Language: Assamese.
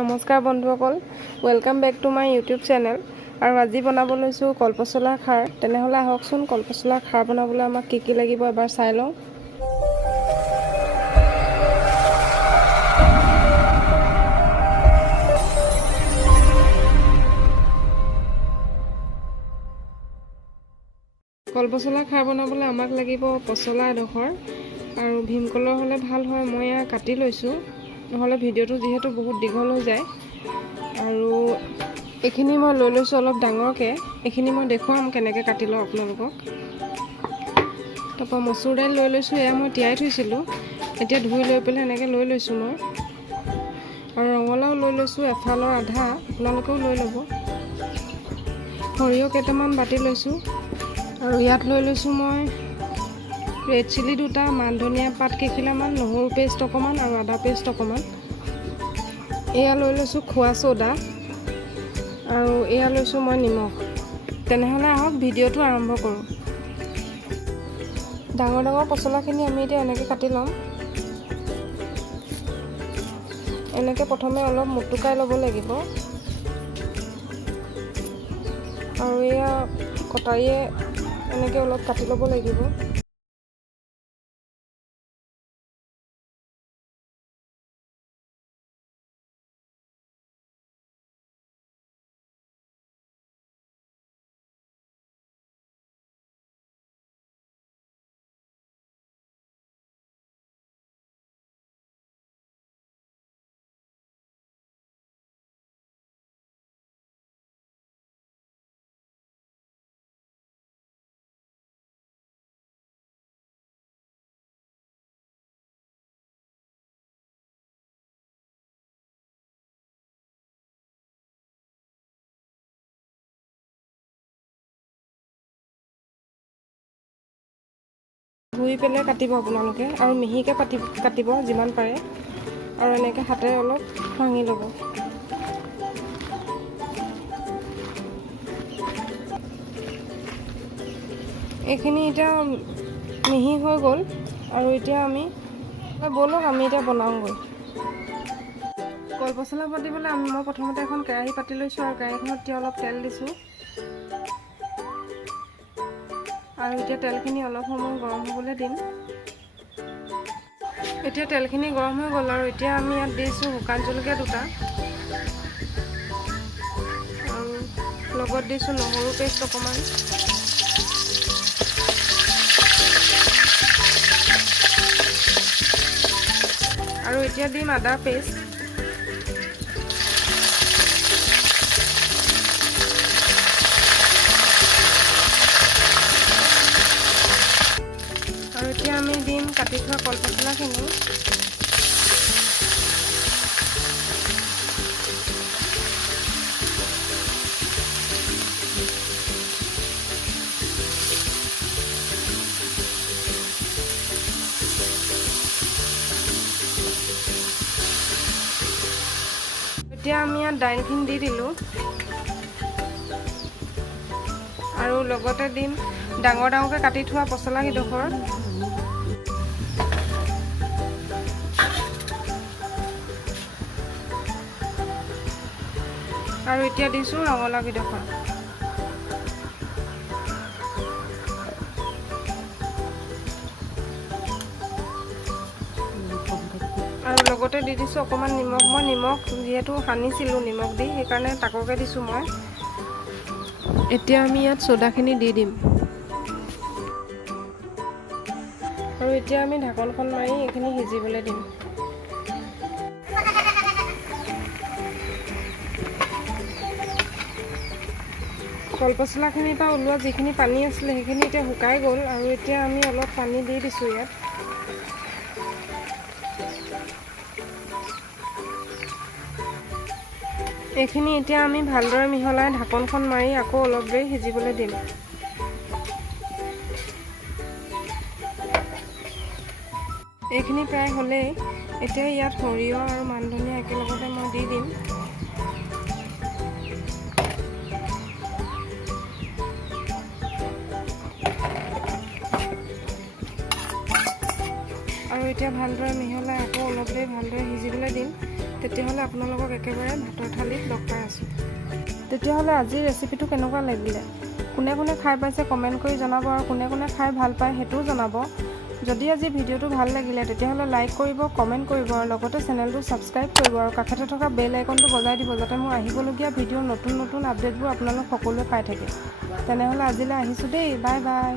নমস্কাৰ বন্ধুসকল, welcome back to my YouTube channel. আৰু আজি বনাব লৈছোঁ কলপচলা খাৰ। তেনেহ'লে আহকচোন কলপচলা খাৰ বনাবলৈ আমাক কি লাগিব এবাৰ চাই লওঁ। কলপচলা খাৰ বনাবলৈ আমাক লাগিব পচলা এডোখৰ আৰু ভীমকলৰ হ'লে ভাল হয়। মই এয়া কাটি লৈছোঁ, নহ'লে ভিডিঅ'টো যিহেতু বহুত দীঘল হৈ যায়। আৰু এইখিনি মই লৈ লৈছোঁ অলপ ডাঙৰকৈ। এইখিনি মই দেখুৱাম কেনেকৈ কাটি লওঁ আপোনালোকক। তাৰপৰা মচুৰ দাইল লৈ লৈছোঁ, এয়া মই তিয়াই থৈছিলোঁ, এতিয়া ধুই লৈ পেলাই এনেকৈ লৈ লৈছোঁ মই। আৰু ৰঙালাও লৈ লৈছোঁ এফালৰ আধা, আপোনালোকেও লৈ ল'ব। সৰিয়হ কেইটামান বাটি লৈছোঁ। আৰু ইয়াত লৈ লৈছোঁ মই ৰেড চিলি 2টা, মান ধনিয়া পাত কেইখিলামান, নহৰু পেষ্ট অকণমান আৰু আদা পেষ্ট অকণমান। এয়া লৈ লৈছোঁ খোৱা ছ'ডা আৰু এয়া লৈছোঁ মই নিমখ। তেনেহ'লে আহক ভিডিঅ'টো আৰম্ভ কৰোঁ। ডাঙৰ ডাঙৰ পচলাখিনি আমি এতিয়া এনেকৈ কাটি ল'ম। এনেকৈ প্ৰথমে অলপ মুটুকাই ল'ব লাগিব আৰু এয়া কটাৰীয়ে এনেকৈ অলপ কাটি ল'ব লাগিব। ধুই পেলাই কাটিব আপোনালোকে আৰু মিহিকৈ কাটিব যিমান পাৰে, আৰু এনেকৈ হাতেৰে অলপ ভাঙি ল'ব। এইখিনি এতিয়া মিহি হৈ গ'ল আৰু এতিয়া আমি ব'লক আমি এতিয়া বনাওঁগৈ। কলপচলা পাতিবলৈ মই প্ৰথমতে এখন কেৰাহী পাতি লৈছোঁ আৰু কেৰাহীখনত এতিয়া অলপ তেল দিছোঁ। আৰু এতিয়া তেলখিনি অলপ সময় গৰম হ'বলৈ দিম। এতিয়া তেলখিনি গৰম হৈ গ'ল আৰু এতিয়া আমি ইয়াত দিছোঁ শুকান জলকীয়া 2টা আৰু লগত দিছোঁ নহৰু পেষ্ট অকণমান। আৰু এতিয়া দিম আদা পেষ্ট। আৰু এতিয়া আমি দিম কাটি থোৱা কলপচলাখিনি। এতিয়া আমি ইয়াত দাইলখিনি দি দিলোঁ আৰু লগতে দিম ডাঙৰ ডাঙৰকৈ কাটি থোৱা পচলাকেইডোখৰ। আৰু এতিয়া দিছোঁ ৰঙালাওকেইডোখৰ। আৰু লগতে দি দিছোঁ অকণমান নিমখ। মই নিমখ যিহেতু সানিছিলোঁ নিমখ দি, সেইকাৰণে তাকৰকৈ দিছোঁ মই। এতিয়া আমি ইয়াত ছ'ডাখিনি দি দিম আৰু এতিয়া আমি ঢাকনখন মাৰি এইখিনি সিজিবলৈ দিম। কলপচলাখিনিৰ পৰা ওলোৱা যিখিনি পানী আছিলে সেইখিনি এতিয়া শুকাই গ'ল আৰু এতিয়া আমি অলপ পানী দি দিছোঁ ইয়াত। এইখিনি এতিয়া আমি ভালদৰে মিহলাই ঢাকনখন মাৰি আকৌ অলপ দেৰি সিজিবলৈ দিম। এইখিনি প্ৰায় হ'লেই। এতিয়া ইয়াত সৰিয়হ আৰু মান ধনিয়া একেলগতে মই দি দিম। আৰু এতিয়া ভালদৰে মিহলাই আকৌ অলপ দেৰি ভালদৰে সিজিবলৈ দিম। তেতিয়াহ'লে আপোনালোকক একেবাৰে ভাতৰ থালিত লগ পাই আছোঁ। তেতিয়াহ'লে আজিৰ ৰেচিপিটো কেনেকুৱা লাগিলে, কোনে কোনে খাই পাইছে কমেণ্ট কৰি জনাব, আৰু কোনে কোনে খাই ভাল পায় সেইটোও জনাব। যদি আজি ভিডিঅ'টো ভাল লাগিলে তেতিয়াহ'লে লাইক কৰিব, কমেণ্ট কৰিব, আৰু লগতে চেনেলটো ছাবস্ক্ৰাইব কৰিব, আৰু কাষতে থকা বেল আইকনটো বজাই দিব, যাতে মোৰ আহিবলগীয়া ভিডিঅ'ৰ নতুন নতুন আপডেটবোৰ আপোনালোক সকলোৱে পাই থাকে। তেনেহ'লে আজিলৈ আহিছোঁ দেই, বাই বাই।